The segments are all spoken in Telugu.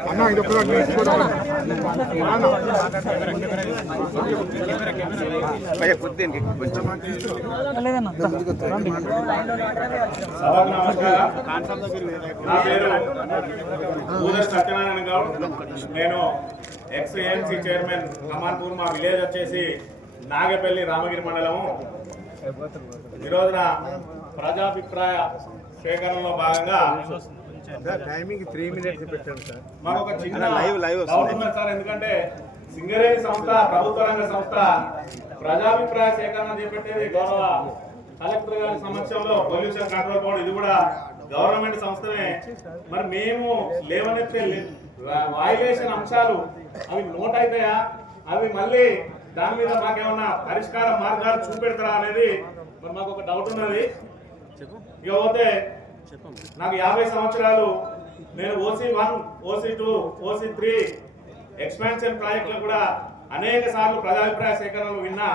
అన్న ఇది నా పేరు పూజ సత్యనారాయణ గౌడ్ నేను ఎక్స్ ఏఎంసీ చైర్మన్ అమాన్పూర్ మా విలేజ్ వచ్చేసి నాగపల్లి రామగిరి మండలము. ఈ రోజున ప్రజాభిప్రాయ సేకరణలో భాగంగా టైమింగ్ త్రీ మినిట్స్ పెట్టాను సార్. మాకు ఒక చిన్న లైవ్- లైవ్ వస్తుంది. సార్ ఎందుకంటే సింగరేణి సంస్థ ప్రభుత్వ రంగ సంస్థ ప్రజాభిప్రాయ సేకరణ చేపట్టేది గౌరవ కలెక్టర్ గారి సమక్షంలో పొల్యూషన్ కంట్రోల్ బోర్డు. ఇది కూడా గవర్నమెంట్ సంస్థనే. మరి మేము లేవనెత్తే వాయులేషన్ అంశాలు అవి నోట్ అవుతాయా అవి మళ్ళీ దాని మీద మాకేమన్నా పరిష్కార మార్గాలు చూపెడతారా అనేది మరి మాకు ఒక డౌట్ ఉన్నది. ఇక పోతే నాకు యాభై సంవత్సరాలు. నేను OC one OC two OC three expansion ప్రాజెక్టులు కూడా అనేక సార్లు ప్రజాభిప్రాయ సేకరణలు విన్నా.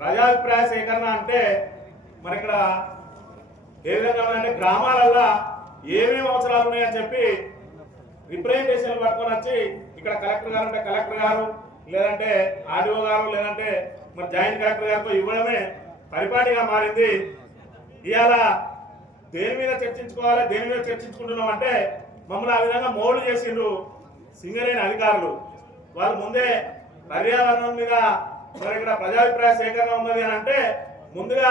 ప్రజాభిప్రాయ సేకరణ అంటే మరి ఇక్కడ ఏ విధంగా అంటే గ్రామాలల్లో ఏమేమి అవసరాలు ఉన్నాయని చెప్పి రిప్రజెంటేషన్ పట్టుకొని వచ్చి ఇక్కడ కలెక్టర్ గారు అంటే కలెక్టర్ గారు లేదంటే ఆర్డీఓ గారు లేదంటే మరి జాయింట్ కలెక్టర్ గారితో ఇవ్వడమే పరిపాటిగా మారింది. ఇవాళ దేని మీద చర్చించుకోవాలి దేని మీద చర్చించుకుంటున్నాం అంటే మమ్మల్ని ఆ విధంగా మోడు చేసిండ్రు సింగరేణి అధికారులు. వాళ్ళు ముందే పర్యావరణం మీద మరి ఇక్కడ ప్రజాభిప్రాయ సేకరణ ఉన్నది అని అంటే ముందుగా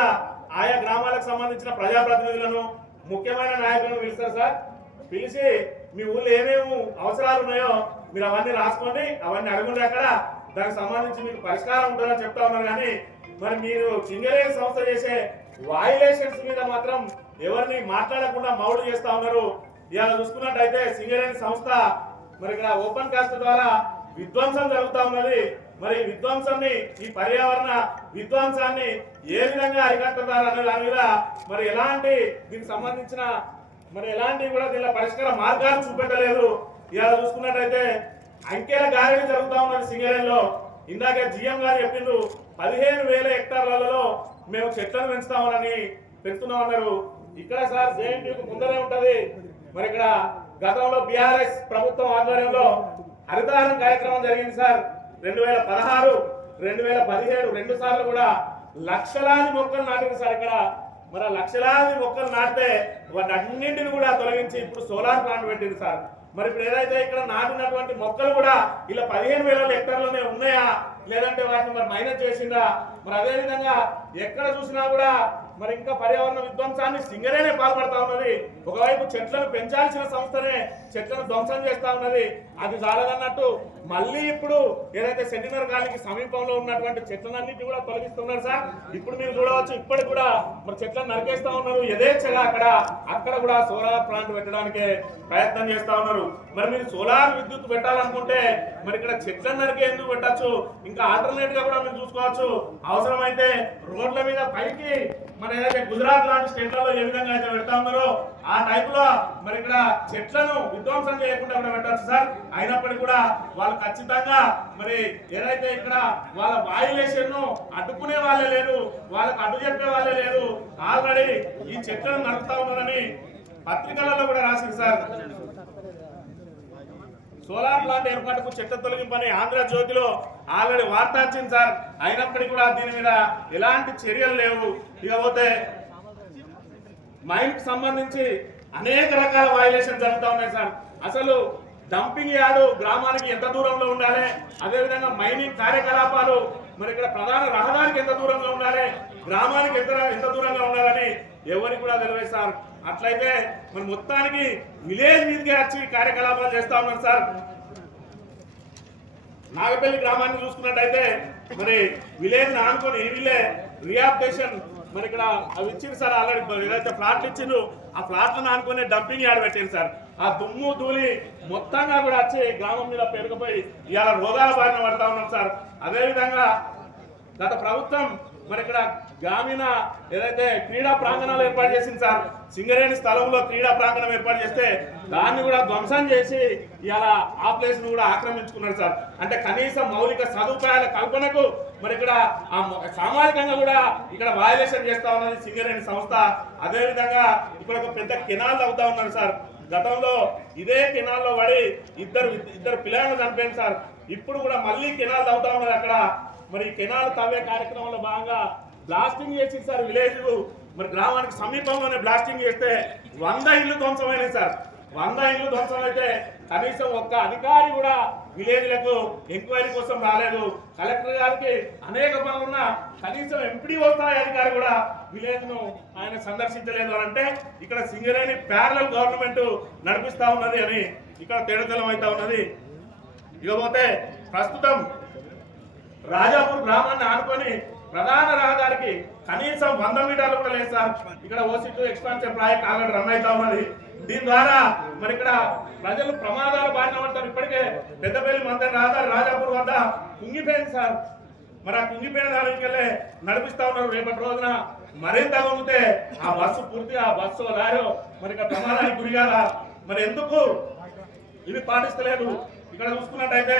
ఆయా గ్రామాలకు సంబంధించిన ప్రజాప్రతినిధులను ముఖ్యమైన నాయకులను పిలుస్తారు సార్. పిలిచి మీ ఊళ్ళో ఏమేమి అవసరాలు ఉన్నాయో మీరు అవన్నీ రాసుకోండి అవన్నీ అడగండి అక్కడ. దానికి సంబంధించి మీకు పరిష్కారం ఉంటుందని చెప్తా ఉన్నారు కానీ మరి మీరు సింగరేణి సంస్థ చేసే వాయులేషన్స్ మీద మాత్రం ఎవరిని మాట్లాడకుండా మౌడు చేస్తా ఉన్నారు. ఇవాళ చూసుకున్నట్టయితే సింగరేణి సంస్థ మరి ఇక్కడ ఓపెన్ కాస్ట్ ద్వారా విధ్వంసం జరుగుతూ ఉన్నది. మరి విధ్వంసాన్ని ఈ పర్యావరణ విధ్వంసాన్ని ఏ విధంగా అరికట్టుతారు అనే దాని మీద మరి ఎలాంటి దీనికి సంబంధించిన మరి ఎలాంటి కూడా దీనిలో పరిష్కార మార్గాలు చూపెట్టలేదు. ఇవాళ చూసుకున్నట్టయితే అంకెల గారడి జరుగుతూ ఉన్నది సింగరేణిలో ఇందాక జిఎం గారు చెప్పిండ్రు పదిహేను వేల హెక్టార్లలో మేము చెట్లను పెంచుతామని పెంచుతున్నామన్నారు. ఇక్కడ సార్ జేఎన్టీకి ముందరే ఉంటది. మరి ఇక్కడ గతంలో బీఆర్ఎస్ ప్రభుత్వం ఆధ్వర్యంలో హరితహారం కార్యక్రమం జరిగింది సార్. రెండు వేల పదహారు రెండు వేల పదిహేడు రెండు సార్లు కూడా లక్షలాది మొక్కలు నాటింది సార్ ఇక్కడ. మరి లక్షలాది మొక్కలు నాటితే వాటి అన్నింటిని కూడా తొలగించి ఇప్పుడు సోలార్ ప్లాంట్ పెట్టింది సార్. మరి ఇప్పుడు ఏదైతే ఇక్కడ నాటినటువంటి మొక్కలు కూడా ఇలా పదిహేను వేల హెక్టార్లోనే ఉన్నాయా? లేదంటే వాటిని మరి మైనస్ చేసిందా? మరి అదేవిధంగా ఎక్కడ చూసినా కూడా మరి ఇంకా పర్యావరణ విధ్వంసాన్ని సింగరేనే పాల్పడతా ఉన్నది. ఒకవైపు చెట్లను పెంచాల్సిన సంస్థనే చెట్లను ధ్వంసం చేస్తా ఉన్నది. అది చాలదన్నట్టు మళ్ళీ ఇప్పుడు ఏదైతే సెంటినర్ గాలికి సమీపంలో ఉన్నటువంటి చెట్లన్నింటినీ కూడా తొలగిస్తున్నారు సార్. ఇప్పుడు మీరు చూడవచ్చు ఇప్పటికి కూడా మరి చెట్లను నరికేస్తా ఉన్నారు. యథేచ్ఛగా అక్కడ అక్కడ కూడా సోలార్ ప్లాంట్ పెట్టడానికి ప్రయత్నం చేస్తా ఉన్నారు. మరి మీరు సోలార్ విద్యుత్ పెట్టాలనుకుంటే మరి ఇక్కడ చెట్లను నరికే ఎందుకు పెట్టచ్చు? ఇంకా ఆల్టర్నేట్గా కూడా మీరు చూసుకోవచ్చు. అవసరమైతే రోడ్ల మీద పైకి మన ఏదైతే గుజరాత్ లాంటి స్టేట్లలో ఏ విధంగా అయితే పెడతా ఉన్నారో ఆ టైప్లో మరి ఇక్కడ చెట్లను విధ్వంసం చేయకుండా కూడా పెట్టచ్చు సార్. అయినప్పటికీ కూడా వాళ్ళు ఖచ్చితంగా మరి ఏదైతే ఇక్కడ వాళ్ళ వాయులేషన్ను అడ్డుకునే వాళ్ళే లేరు వాళ్ళకి అడ్డు చెప్పే వాళ్ళే లేరు ఆల్రెడీ ఈ చెట్లను నడుపుతా ఉన్నారని పత్రికలలో కూడా రాసింది సార్. సోలార్ ప్లాంట్ ఏర్పాటుకు చెట్ల తొలగింపని ఆంధ్ర జ్యోతిలో ఆల్రెడీ వార్త వచ్చింది సార్. అయినప్పటికీ కూడా దీని మీద ఎలాంటి చర్యలు లేవు. ఇకపోతే మైన్ సంబంధించి అనేక రకాల వైలేషన్ జరుగుతూ ఉన్నాయి సార్. అసలు డంపింగ్ యార్డు గ్రామానికి ఎంత దూరంలో ఉండాలి? అదేవిధంగా మైనింగ్ కార్యకలాపాలు మరి ఇక్కడ ప్రధాన రహదారికి ఎంత దూరంగా ఉండాలి? గ్రామానికి ఎంత ఎంత దూరంగా ఉండాలని ఎవరికి కూడా తెలియదు సార్. అట్లయితే మరి మొత్తానికి విలేజ్ మీదకి వచ్చి కార్యకలాపాలు చేస్తా ఉన్నారు సార్. నాగపల్లి గ్రామాన్ని చూసుకున్నట్టయితే మరి విలేజ్ ఆనుకొని విలే రియాప్టేషన్ మరి ఇక్కడ అవి ఇచ్చింది సార్ ఆల్రెడీ ఏదైతే ఫ్లాట్లు ఇచ్చిండ్రు ఆ ఫ్లాట్లను ఆనుకొని డంపింగ్ యాడ్ పెట్టింది సార్. ఆ దుమ్ము ధూళి మొత్తంగా కూడా వచ్చి గ్రామం మీద పెరిగిపోయి ఇవాళ రోగాల బారిన పడతా ఉన్నాం సార్. అదేవిధంగా గత ప్రభుత్వం మరి ఇక్కడ గ్రామీణ ఏదైతే క్రీడా ప్రాంగణాలు ఏర్పాటు చేసింది సార్ సింగరేణి స్థలంలో క్రీడా ప్రాంగణం ఏర్పాటు చేస్తే దాన్ని కూడా ధ్వంసం చేసి ఇలా ఆ ప్లేస్ను కూడా ఆక్రమించుకున్నారు సార్. అంటే కనీసం మౌలిక సదుపాయాల కల్పనకు మరి ఇక్కడ ఆ సామాజికంగా కూడా ఇక్కడ వాయులేషన్ చేస్తా ఉన్నది సింగరేణి సంస్థ. అదేవిధంగా ఇక్కడ ఒక పెద్ద కెనాల్ అవుతా ఉన్నారు సార్. గతంలో ఇదే కెనాల్లో పడి ఇద్దరు ఇద్దరు పిల్లలను చనిపోయింది సార్. ఇప్పుడు కూడా మళ్ళీ కెనాల్ తవ్వుతా ఉన్నది అక్కడ. మరి కెనాల్ తవ్వే కార్యక్రమంలో భాగంగా బ్లాస్టింగ్ చేసి సార్ విలేజ్ మరి గ్రామానికి సమీపంలోనే బ్లాస్టింగ్ చేస్తే వంద ఇల్లు ధ్వంసమైనాయి సార్. వంద ఇల్లు ధ్వంసం అయితే కనీసం ఒక్క అధికారి కూడా విలేజ్లకు ఎంక్వైరీ కోసం రాలేదు. కలెక్టర్ గారికి అనేక పనులున్నా కనీసం ఎంపీడీఓ స్థాయి అధికారి కూడా విలేజ్ను ఆయన సందర్శించలేదు అని అంటే ఇక్కడ సింగరేణి ప్యారలల్ గవర్నమెంట్ నడిపిస్తా ఉన్నది అని ఇక్కడ తేడతలం అవుతా ఉన్నది. ఇకపోతే ప్రస్తుతం రాజాపూర్ గ్రామాన్ని ఆనుకొని ప్రధాన రహదారికి కనీసం వంద మీటర్లు కూడా లేదు సార్. ఇక్కడ OC two expansion project already run అవుతా ఉన్నది. దీని ద్వారా మరి ఇక్కడ ప్రజలు ప్రమాదాలు బారిన పడతారు. ఇప్పటికే పెద్దపల్లి మంత్రి రహదారి రాజాపూర్ వద్ద కుంగిపోయింది సార్. మరి ఆ కుంగిపోయిన దానికి వెళ్ళి నడిపిస్తా ఉన్నారు. రేపటి రోజున మరింత ఉంటే ఆ బస్సు పూర్తిగా ఆ బస్సు రాయో మరి ఇక్కడ ప్రమాదానికి గురిగాల మరి ఎందుకు? ఇది పాటిస్తలేదు. ఇక్కడ చూసుకున్నట్టయితే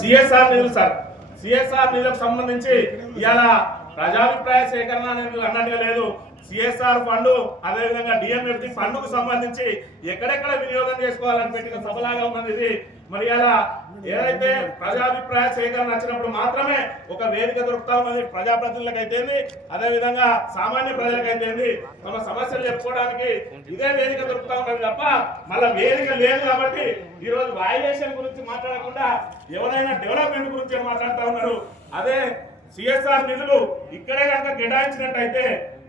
సిఎస్ఆర్ నిధులు సార్. సిఎస్ఆర్ నిధులకు సంబంధించి ఇవాళ ప్రజాభిప్రాయ సేకరణ అనేది అన్నట్టుగా లేదు. సిఎస్ఆర్ ఫండ్ అదేవిధంగా డిఎంఎఫ్టి ఫండ్కు సంబంధించి ఎక్కడెక్కడ వినియోగం చేసుకోవాలని పెట్టిన సభలాగా ఉన్నది ఇది. మరి అలా ఏదైతే ప్రజాభిప్రాయ సేకరణ వచ్చినప్పుడు మాత్రమే ఒక వేదిక దొరుకుతా ఉన్నది ప్రజాప్రతినిధులకు అయితేంది అదే విధంగా సామాన్య ప్రజలకైతేంది. తమ సమస్యలు చెప్పుకోవడానికి ఇదే వేదిక దొరుకుతా ఉన్నది తప్ప మళ్ళీ వేదిక లేదు కాబట్టి ఈ రోజు వాయులేషన్ గురించి మాట్లాడకుండా ఎవరైనా డెవలప్మెంట్ గురించి మాట్లాడుతూ ఉన్నారు. అదే సిఎస్ఆర్ నిధులు ఇక్కడే కనుక కేటాయించినట్టయితే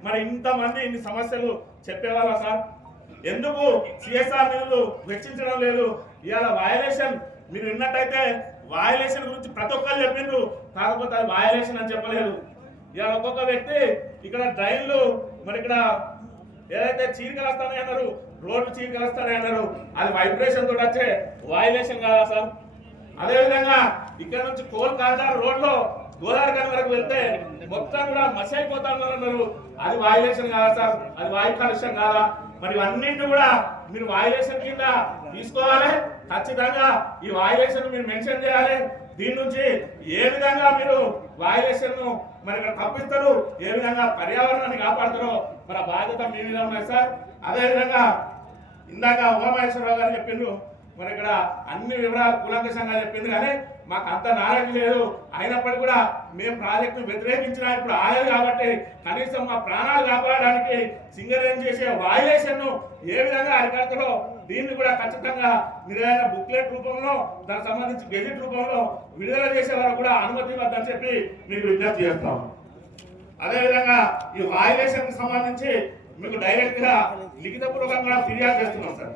మరి ఇంతమంది ఇన్ని సమస్యలు చెప్పేవాళ్ళ సార్? ఎందుకు సిఎస్ఆర్ నిధులు వెచ్చించడం లేదు? ఇవాళ వయలేషన్ మీరు విన్నట్టయితే వయలేషన్ గురించి ప్రతి ఒక్కరు చెప్పిండ్రు కాకపోతే అది వయలేషన్ అని చెప్పలేదు. ఇవాళ ఒక్కొక్క వ్యక్తి ఇక్కడ డ్రైన్లు మరి ఇక్కడ ఏదైతే చీరికలుస్తానని అన్నారు రోడ్లు చీరికలుస్తానని అన్నారు అది వైబ్రేషన్ తోటి వచ్చే వయలేషన్ కాదా సార్? అదేవిధంగా ఇక్కడ నుంచి కోల్ కాదా రోడ్లో గోదావరి వరకు వెళ్తే మొత్తం కూడా మసి అయిపోతా ఉన్నారు అన్నారు. అది వాయులేషన్ కాదా సార్? అది వాయు కాలుష్యం కాదా? మరి ఇవన్నింటినీ కూడా మీరు వాయులేషన్ కింద తీసుకోవాలి. ఖచ్చితంగా ఈ వాయులేషన్ మీరు మెన్షన్ చేయాలి. దీని నుంచి ఏ విధంగా మీరు వాయులేషన్ను మరి ఇక్కడ తప్పిస్తారు ఏ విధంగా పర్యావరణాన్ని కాపాడుతారో మరి ఆ బాధ్యత మీ మీద ఉన్నాయి సార్. అదేవిధంగా ఇందాక ఉమామహేశ్వరరావు గారు చెప్పిండ్రు మరి ఇక్కడ అన్ని వివరాలు కూలంకషంగా చెప్పింది. కానీ మాకు అంత నాలెడ్జ్ లేదు. అయినప్పటికీ కూడా మేము ప్రాజెక్టు వ్యతిరేకించిన ఇప్పుడు ఆలేదు కాబట్టి కనీసం మా ప్రాణాలు కాపాడడానికి సింగరేం చేసే వాయులేషన్ను ఏ విధంగా అరికడతారో దీన్ని కూడా ఖచ్చితంగా మీరు బుక్లెట్ రూపంలో దానికి సంబంధించి గెజిట్ రూపంలో విడుదల చేసే వరకు కూడా అనుమతి ఇవ్వద్దని చెప్పి మీకు విజ్ఞప్తి చేస్తాం అదేవిధంగా ఈ వాయులేషన్కి సంబంధించి మీకు డైరెక్ట్గా లిఖితపూర్వకంగా ఫిర్యాదు చేస్తున్నాం సార్.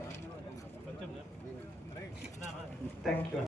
Thank you.